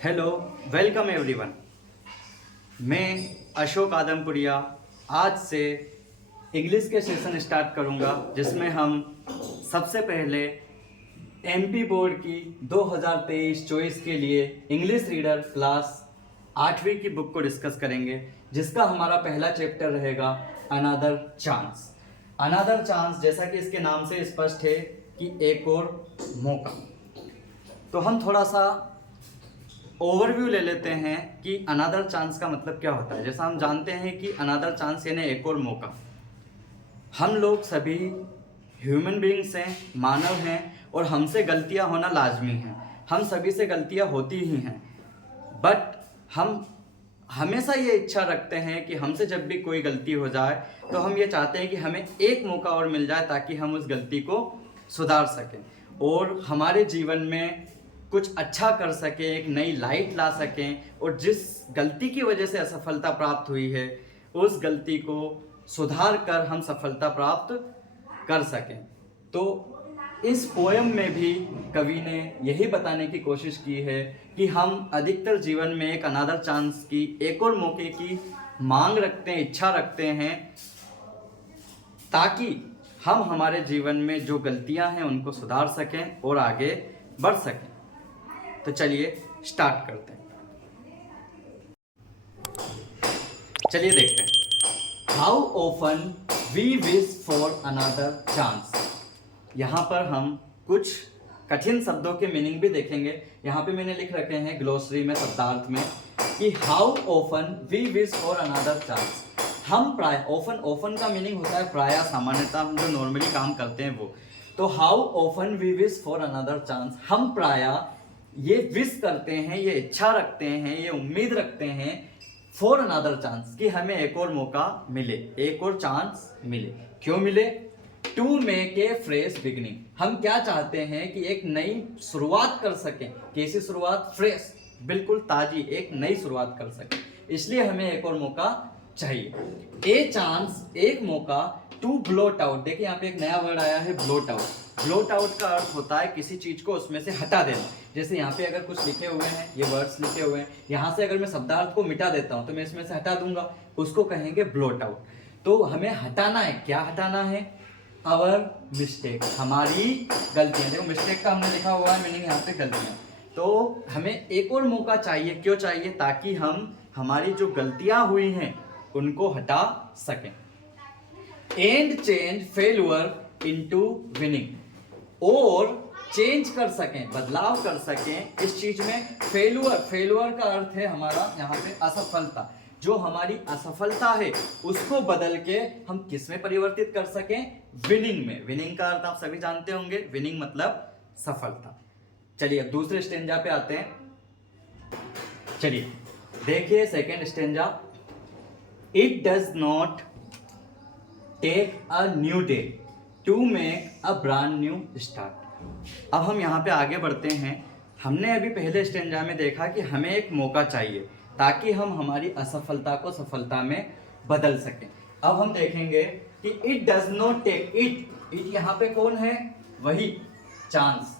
Hello, welcome everyone. मैं अशोक आदमपुरिया आज से इंग्लिश के सेशन स्टार्ट करूंगा, जिसमें हम सबसे पहले एमपी बोर्ड की 2023-24 के लिए इंग्लिश रीडर क्लास 8वीं की बुक को डिस्कस करेंगे, जिसका हमारा पहला चैप्टर रहेगा अनदर चांस। अनदर चांस, जैसा कि इसके नाम से स्पष्ट है कि एक और मौका। तो हम थोड़ा सा ओवरव्यू ले लेते हैं कि अनदर चांस का मतलब क्या होता है। जैसा हम जानते हैं कि अनदर चांस यानी एक और मौका। हम लोग सभी ह्यूमन बीइंग्स हैं, मानव हैं, और हमसे गलतियां होना लाजमी हैं। हम सभी से गलतियां होती ही हैं, बट हम हमेशा ये इच्छा रखते हैं कि हमसे जब भी कोई गलती हो जाए तो हम ये चाहते हैं कि हमें एक मौका और मिल जाए ताकि हम उस गलती को सुधार सकें और हमारे जीवन में कुछ अच्छा कर सकें, एक नई लाइट ला सकें, और जिस गलती की वजह से असफलता प्राप्त हुई है उस गलती को सुधार कर हम सफलता प्राप्त कर सकें। तो इस पोयम में भी कवि ने यही बताने की कोशिश की है कि हम अधिकतर जीवन में एक अनदर चांस की, एक और मौके की मांग रखते हैं, इच्छा रखते हैं, ताकि हम हमारे जीवन में जो गलतियां हैं उनको सुधार सकें और आगे बढ़ सकें। तो चलिए स्टार्ट करते हैं। चलिए देखते हैं। How often we wish for another chance. यहाँ पर हम कुछ कठिन शब्दों के मीनिंग भी देखेंगे। यहाँ पे मैंने लिख रखे हैं ग्लोसरी में, शब्दार्थ में, कि how often we wish for another chance. हम प्राय, ऑफन का मीनिंग होता है प्राय, सामान्यतः हम जो नॉर्मली काम करते हैं वो। तो how often we wish for another chance, हम प्राय ये विश करते हैं, ये इच्छा रखते हैं, ये उम्मीद रखते हैं फॉर अनदर चांस, कि हमें एक और मौका मिले, एक और चांस मिले। क्यों मिले? To make a fresh beginning. हम क्या चाहते हैं कि एक नई शुरुआत कर सकें। कैसी शुरुआत? फ्रेश, बिल्कुल ताजी, एक नई शुरुआत कर सकें। इसलिए हमें एक और मौका चाहिए। ए चांस, एक मौका। टू ब्लॉट आउट, देखिए यहाँ पे एक नया वर्ड आया है, ब्लॉट आउट। ब्लॉट आउट का अर्थ होता है किसी चीज को उसमें से हटा देना। जैसे यहाँ पे अगर कुछ लिखे हुए हैं, ये वर्ड्स लिखे हुए हैं, यहाँ से अगर मैं शब्दार्थ को मिटा देता हूँ तो मैं इसमें से हटा दूंगा, उसको कहेंगे ब्लॉट आउट। तो हमें हटाना है, क्या हटाना है? आवर मिस्टेक, हमारी गलतियां। देखो मिस्टेक का हमने लिखा हुआ है मीनिंग यहाँ पे गलतियां। तो हमें एक और मौका चाहिए। क्यों चाहिए? ताकि हम हमारी जो गलतियां हुई हैं उनको हटा सकें। And change failure into winning, और चेंज कर सकें, बदलाव कर सकें इस चीज में। फेल्यूर का अर्थ है हमारा यहाँ पे असफलता। जो हमारी असफलता है उसको बदल के हम किस में परिवर्तित कर सकें? विनिंग में। विनिंग का अर्थ आप सभी जानते होंगे, विनिंग मतलब सफलता। चलिए अब दूसरे स्टेंजा पे आते हैं। चलिए देखिए second stanza. It does not take a new day to make a brand new start. अब हम यहाँ पे आगे बढ़ते हैं। हमने अभी पहले स्टेंजा में देखा कि हमें एक मौका चाहिए ताकि हम हमारी असफलता को सफलता में बदल सकें। अब हम देखेंगे कि it does not take, it यहाँ पे कौन है? वही चांस।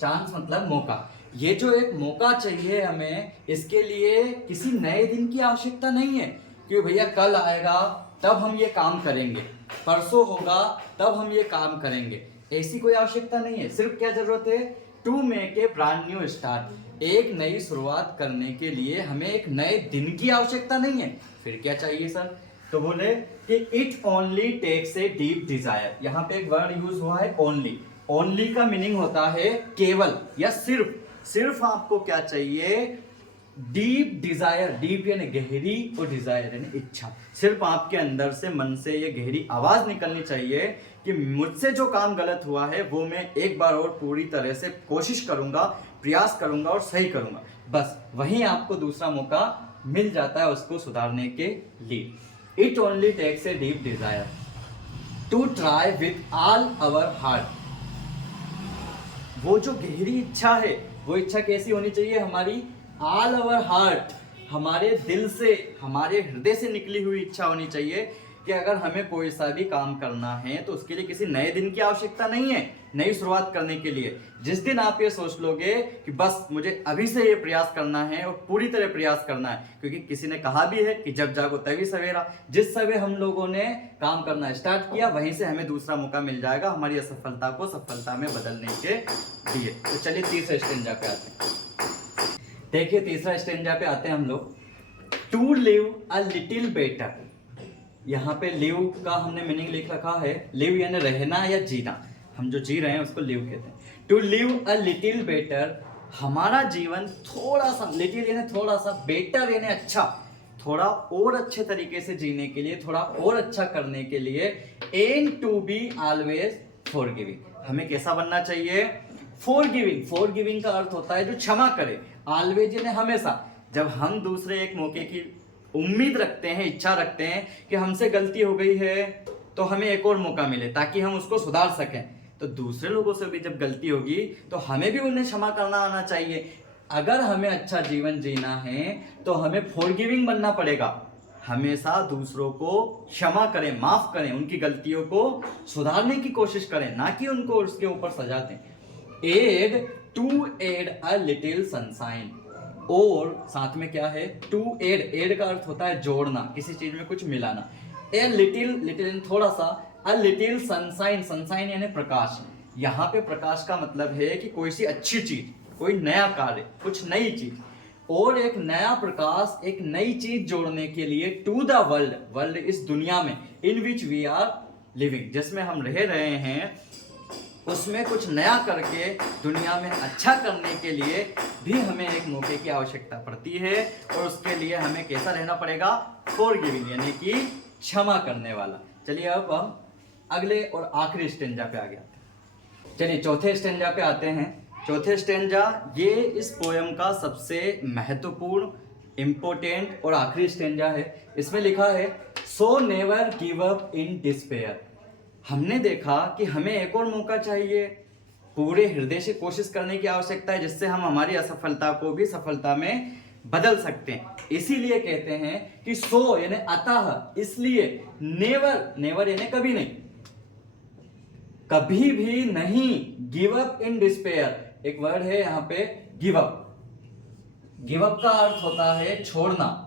चांस मतलब मौका। ये जो एक मौका चाहिए हमें, इसके लिए किसी नए दिन की आवश्यकता नहीं है कि भैया कल आएगा तब हम ये काम करेंगे, परसों होगा तब हम ये काम करेंगे, ऐसी कोई आवश्यकता नहीं है। सिर्फ क्या जरूरत है? To make a brand new start, एक नई शुरुआत करने के लिए हमें एक नए दिन की आवश्यकता नहीं है। फिर क्या चाहिए सर? तो बोले कि it only takes a deep desire. यहाँ पे एक वर्ड यूज हुआ है ओनली। ओनली का मीनिंग होता है केवल या सिर्फ। सिर्फ आपको क्या चाहिए? डीप डिजायर, डीप यानी गहरी, और डिजायर यानी इच्छा। सिर्फ आपके अंदर से, मन से ये गहरी आवाज निकलनी चाहिए कि मुझसे जो काम गलत हुआ है वो मैं एक बार और पूरी तरह से कोशिश करूंगा, प्रयास करूंगा और सही करूंगा। बस वहीं आपको दूसरा मौका मिल जाता है उसको सुधारने के लिए। It only takes a deep desire to try with all our heart. वो जो गहरी इच्छा है, वो इच्छा कैसी होनी चाहिए? हमारी ऑल आवर हार्ट, हमारे दिल से, हमारे हृदय से निकली हुई इच्छा होनी चाहिए कि अगर हमें कोई सा भी काम करना है तो उसके लिए किसी नए दिन की आवश्यकता नहीं है। नई शुरुआत करने के लिए जिस दिन आप ये सोच लोगे कि बस मुझे अभी से ये प्रयास करना है और पूरी तरह प्रयास करना है, क्योंकि किसी ने कहा भी है कि जब जागो तभी सवेरा। जिस समय हम लोगों ने काम करना स्टार्ट किया वहीं से हमें दूसरा मौका मिल जाएगा हमारी असफलता को सफलता में बदलने के लिए। तो चलिए तीसरे स्टेंजा पे आते हैं। देखिए तीसरा स्टेंजा पे आते हैं हम लोग। To live a little better. यहाँ पे लिव का हमने मीनिंग लिख रखा है, लिव यानी रहना या जीना। हम जो जी रहे हैं उसको लिव कहते हैं। To live a little better, हमारा जीवन थोड़ा सा, लिटिल यानी थोड़ा सा, बेटर यानी अच्छा, थोड़ा और अच्छे तरीके से जीने के लिए, थोड़ा और अच्छा करने के लिए, aim to be always forgiving. हमें कैसा बनना चाहिए? फॉरगिविंग। फॉरगिविंग का अर्थ होता है जो क्षमा करे। ऑलवेज यानी हमेशा। जब हम दूसरे एक मौके की उम्मीद रखते हैं, इच्छा रखते हैं कि हमसे गलती हो गई है तो हमें एक और मौका मिले ताकि हम उसको सुधार सकें, तो दूसरे लोगों से भी जब गलती होगी तो हमें भी उन्हें क्षमा करना आना चाहिए। अगर हमें अच्छा जीवन जीना है तो हमें फॉरगिविंग बनना पड़ेगा। हमेशा दूसरों को क्षमा करें, माफ करें, उनकी गलतियों को सुधारने की कोशिश करें, ना कि उनको उसके ऊपर सजा दें। Add, to add a little sunshine. और साथ में क्या है? To add. एड का अर्थ होता है जोड़ना, किसी चीज में कुछ मिलाना। ए लिटिल, लिटिल थोड़ा सा, अ लिटिल सनशाइन। सनशाइन यानी प्रकाश। यहाँ पे प्रकाश का मतलब है कि कोई सी अच्छी चीज, कोई नया कार्य, कुछ नई चीज, और एक नया प्रकाश, एक नई चीज जोड़ने के लिए टू द वर्ल्ड। वर्ल्ड इस दुनिया में, इन विच वी आर लिविंग, जिसमें हम रह रहे हैं, उसमें कुछ नया करके दुनिया में अच्छा करने के लिए भी हमें एक मौके की आवश्यकता पड़ती है। और उसके लिए हमें कैसा रहना पड़ेगा? फॉरगिविंग यानी कि क्षमा करने वाला। चलिए अब हम अगले और आखिरी स्टेंजा पे आ गए। चलिए चौथे स्टेंजा पे आते हैं। चौथे स्टेंजा ये इस पोयम का सबसे महत्वपूर्ण, इंपॉर्टेंट और आखिरी स्टेंजा है। इसमें लिखा है, so never give up in despair. हमने देखा कि हमें एक और मौका चाहिए, पूरे हृदय से कोशिश करने की आवश्यकता है, जिससे हम हमारी असफलता को भी सफलता में बदल सकते हैं। इसीलिए कहते हैं कि सो यानी अतः, इसलिए, नेवर, नेवर यानी कभी नहीं, कभी भी नहीं, गिव अप इन डिस्पेयर। एक वर्ड है यहाँ पे गिव अप। गिव अप का अर्थ होता है छोड़ना।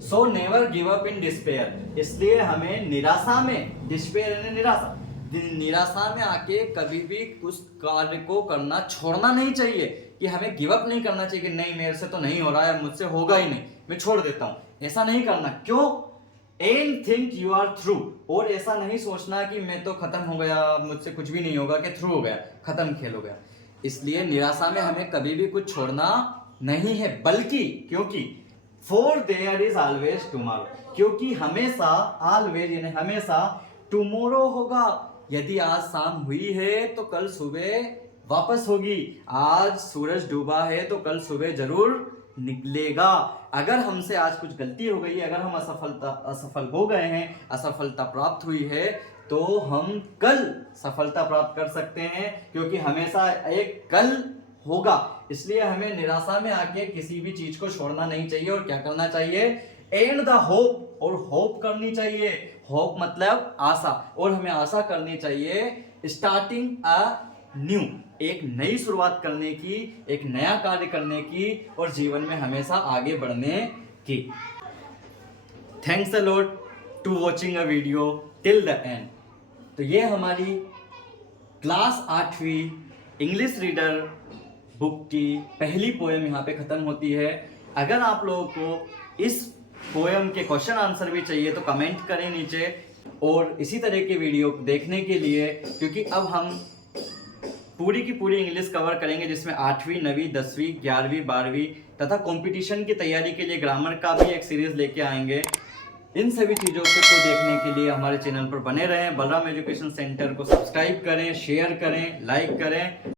So never give up in despair, इसलिए हमें निराशा में, डिस्पेयर यानी निराशा, निराशा में आके कभी भी उस कार्य को करना छोड़ना नहीं चाहिए। कि हमें गिव अप नहीं करना चाहिए कि नहीं मेरे से तो नहीं हो रहा है, मुझसे होगा ही नहीं, मैं छोड़ देता हूं। ऐसा नहीं करना। क्यों? And think you are through. और ऐसा नहीं सोचना कि मैं तो खत्म हो गया, मुझसे कुछ भी नहीं होगा, कि थ्रू हो गया, खत्म खेल हो गया। इसलिए निराशा में हमें कभी भी कुछ छोड़ना नहीं है, बल्कि, क्योंकि for their is always tomorrow, क्योंकि हमेशा, ऑलवेज यानी हमेशा, टुमारो होगा। यदि आज शाम हुई है तो कल सुबह वापस होगी। आज सूरज डूबा है तो कल सुबह जरूर निकलेगा। अगर हमसे आज कुछ गलती हो गई, अगर हम असफल हो गए हैं, असफलता प्राप्त हुई है, तो हम कल सफलता प्राप्त कर सकते हैं, क्योंकि हमेशा एक कल होगा। इसलिए हमें निराशा में आके किसी भी चीज को छोड़ना नहीं चाहिए। और क्या करना चाहिए? एंड द होप, और होप करनी चाहिए। होप मतलब आशा, और हमें आशा करनी चाहिए स्टार्टिंग अ न्यू, एक नई शुरुआत करने की, एक नया कार्य करने की, और जीवन में हमेशा आगे बढ़ने की। Thanks a lot to watching a video till the end. तो ये हमारी क्लास 8वीं इंग्लिश रीडर बुक की पहली पोएम यहाँ पे खत्म होती है। अगर आप लोगों को इस पोएम के क्वेश्चन आंसर भी चाहिए तो कमेंट करें नीचे। और इसी तरह के वीडियो देखने के लिए, क्योंकि अब हम पूरी की पूरी इंग्लिश कवर करेंगे, जिसमें 8वीं, 9वीं, 10वीं, 11वीं, 12वीं तथा कंपटीशन की तैयारी के लिए ग्रामर का भी एक सीरीज लेके आएंगे। इन सभी चीज़ों को देखने के लिए हमारे चैनल पर बने रहें। बलराम एजुकेशन सेंटर को सब्सक्राइब करें, शेयर करें, लाइक करें।